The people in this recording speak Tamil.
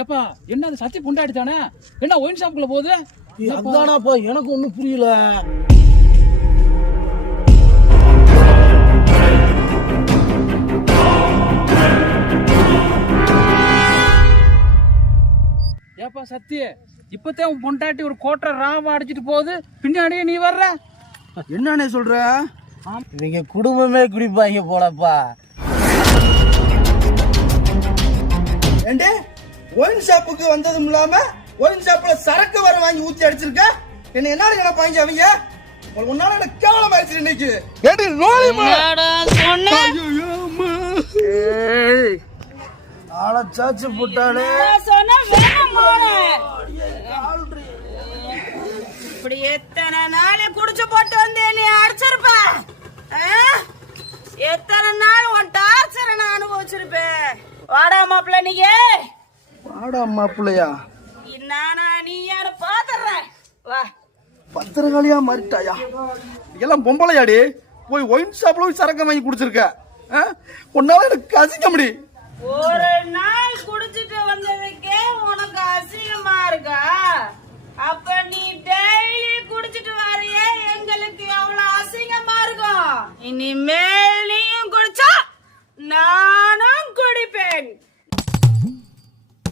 ஏப்பா என்ன அது சத்தி பொண்டாடி தானே என்ன ஒயின் ஷாப்புக்குள்ள போகுது? ஏய், அதானாப்பா எனக்கு ஒன்றும் புரியல. ஏப்பா சத்தி இப்பத்தே உன் பொண்டாட்டி ஒரு கோட்டை ராம அடிச்சிட்டு போகுது. பின்னாடியே நீ வர்ற. என்னண்ணே சொல்ற? இவங்க குடும்பமே குடிப்பாங்க போலப்பா. ஏண்டே? ஒயின் ஷாப்புக்கு வந்ததும் இல்லாம ஒயின் ஷாப்ல சரக்கு வர வாங்கி ஊத்தி அடிச்சிருக்க. என்ன என்ன நினைப்பாங்க அவங்க? உங்களுக்கு உன்னால எனக்கு கேவலம் ஆயிடுச்சு இன்னைக்கு? ஏடி நோய் ஆளை சாச்சு போட்டாலே. இப்படி எத்தனை நாள் குடிச்சு போட்டு வந்து நீ அடிச்சிருப்ப? ஆ? எத்தனை நாள் உன் டார்ச்சரை நான் அனுபவிச்சிருப்பேன்? வாடா மாப்பிள்ள நீங்க வாடா மாப்பிள்ளையா? நானா நீ யார பாத்துறேன். வா. பத்திரகாளியா மாறிட்டாயா? எல்லாம் பொம்பளையாடி போய் ஒயின் ஷாப்ல போய் சரக்கு வாங்கி குடிச்சிருக்க? உன்னால எனக்கு கசிக்க முடியும் ஒரு நாள் குடிச்சிட்டு வந்ததுக்கே உனக்கு அசிங்கமா இருக்கா? அப்ப நீ டெய்லி குடிச்சிட்டு வரையே எங்களுக்கு எவ்வளவு அசிங்கமா இருக்கும்? இனிமேல் நீயும் குடிச்சா குடிப்பேன்